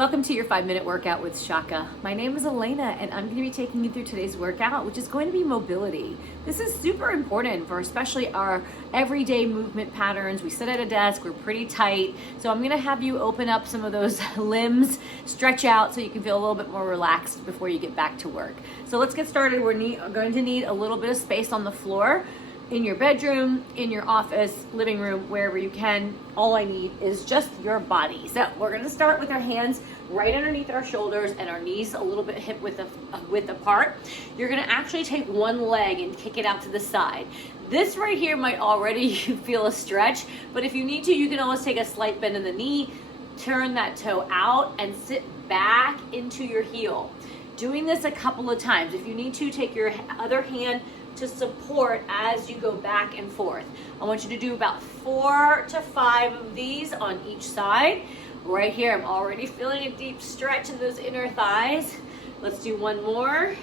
Welcome to your 5-minute workout with Shaka. My name is Elaina and I'm going to be taking you through today's workout, which is going to be mobility. This is super important for especially our everyday movement patterns. We sit at a desk, we're pretty tight. So I'm going to have you open up some of those limbs, stretch out so you can feel a little bit more relaxed before you get back to work. So let's get started. We're going to need a little bit of space on the floor. In your bedroom, in your office, living room, wherever you can. All I need is just your body. So we're gonna start with our hands right underneath our shoulders and our knees a little bit hip width apart. You're gonna actually take one leg and kick it out to the side. This right here might already feel a stretch, but if you need to, you can always take a slight bend in the knee, turn that toe out and sit back into your heel. Doing this a couple of times. If you need to, take your other hand to support as you go back and forth. I want you to do about 4 to 5 of these on each side. Right here, I'm already feeling a deep stretch in those inner thighs. Let's do one more.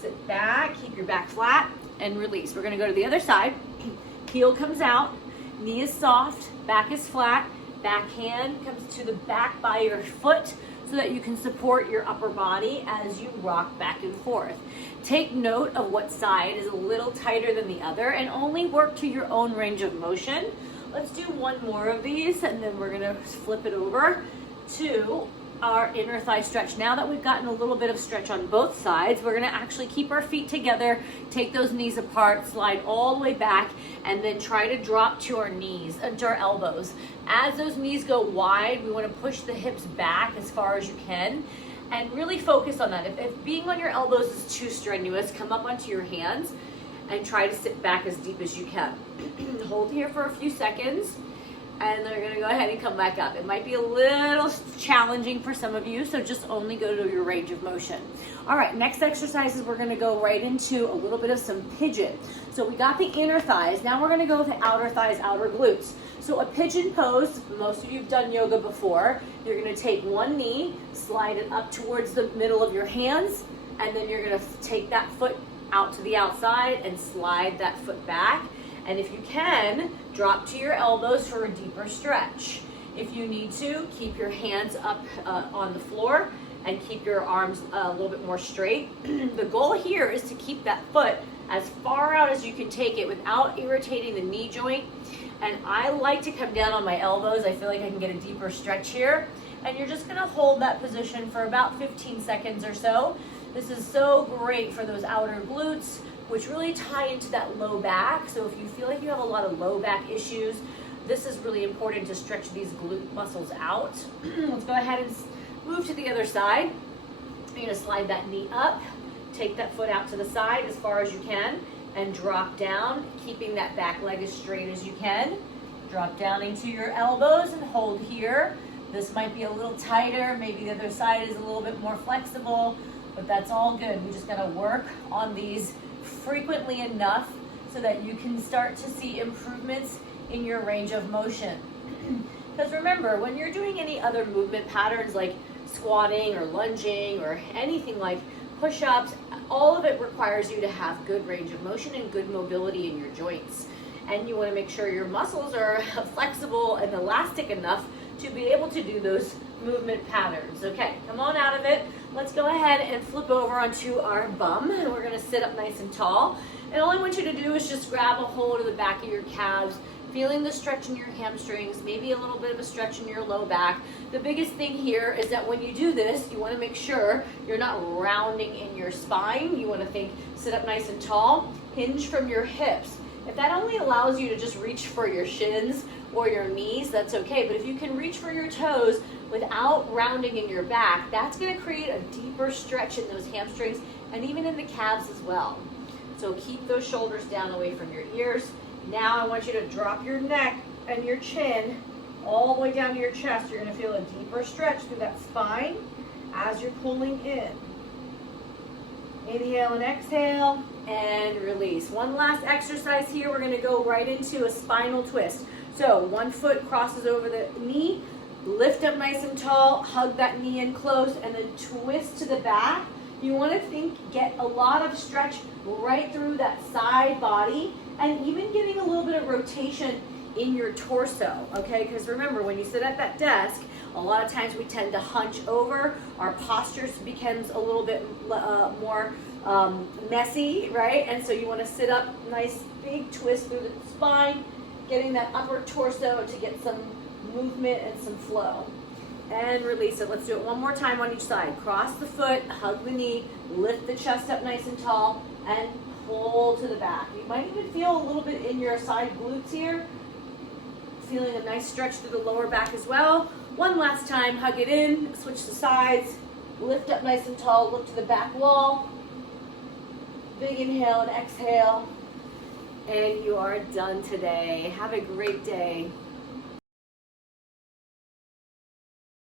Sit back, keep your back flat, and release. We're gonna go to the other side. Heel comes out, knee is soft, back is flat, back hand comes to the back by your foot, so that you can support your upper body as you rock back and forth. Take note of what side is a little tighter than the other and only work to your own range of motion. Let's do one more of these and then we're gonna flip it over to our inner thigh stretch. Now that we've gotten a little bit of stretch on both sides, we're gonna actually keep our feet together, take those knees apart, slide all the way back, and then try to drop to our knees, to our elbows. As those knees go wide, we wanna push the hips back as far as you can, and really focus on that. If being on your elbows is too strenuous, come up onto your hands and try to sit back as deep as you can. Hold here for a few seconds, and then we're gonna go ahead and come back up. It might be a little challenging for some of you, so just only go to your range of motion. All right, next exercise is we're gonna go right into a little bit of some pigeon. So we got the inner thighs, now we're gonna go with the outer thighs, outer glutes. So a pigeon pose, most of you have done yoga before. You're gonna take one knee, slide it up towards the middle of your hands, and then you're gonna take that foot out to the outside and slide that foot back. And if you can, drop to your elbows for a deeper stretch. If you need to, keep your hands up on the floor and keep your arms a little bit more straight. The goal here is to keep that foot as far out as you can take it without irritating the knee joint. And I like to come down on my elbows. I feel like I can get a deeper stretch here. And you're just gonna hold that position for about 15 seconds or so. This is so great for those outer glutes, which really tie into that low back. So if you feel like you have a lot of low back issues, this is really important to stretch these glute muscles out. Let's go ahead and move to the other side. You're gonna slide that knee up, take that foot out to the side as far as you can, and drop down, keeping that back leg as straight as you can. Drop down into your elbows and hold here. This might be a little tighter, maybe the other side is a little bit more flexible, but that's all good. We just gotta work on these frequently enough so that you can start to see improvements in your range of motion. Because remember, when you're doing any other movement patterns like squatting or lunging or anything like push-ups, all of it requires you to have good range of motion and good mobility in your joints. And you want to make sure your muscles are flexible and elastic enough to be able to do those movement patterns. Okay, come on out of it. Let's go ahead and flip over onto our bum, and we're gonna sit up nice and tall. And all I want you to do is just grab a hold of the back of your calves, feeling the stretch in your hamstrings, maybe a little bit of a stretch in your low back. The biggest thing here is that when you do this, you wanna make sure you're not rounding in your spine. You wanna sit up nice and tall, hinge from your hips. If that only allows you to just reach for your shins or your knees, that's okay. But if you can reach for your toes without rounding in your back, that's gonna create a deeper stretch in those hamstrings and even in the calves as well. So keep those shoulders down away from your ears. Now I want you to drop your neck and your chin all the way down to your chest. You're gonna feel a deeper stretch through that spine as you're pulling in. Inhale and exhale and release. One last exercise here. We're gonna go right into a spinal twist. So one foot crosses over the knee, lift up nice and tall, hug that knee in close, and then twist to the back. You wanna get a lot of stretch right through that side body and even getting a little bit of rotation in your torso, okay? Because remember, when you sit at that desk, A lot of times we tend to hunch over. Our posture becomes a little bit more messy, right? And so you want to sit up, nice big twist through the spine, getting that upper torso to get some movement and some flow. And release it. Let's do it one more time on each side. Cross the foot, hug the knee, lift the chest up nice and tall, and pull to the back. You might even feel a little bit in your side glutes here. Feeling a nice stretch through the lower back as well. One last time, hug it in, switch the sides, lift up nice and tall, look to the back wall. Big inhale and exhale. And you are done today. Have a great day.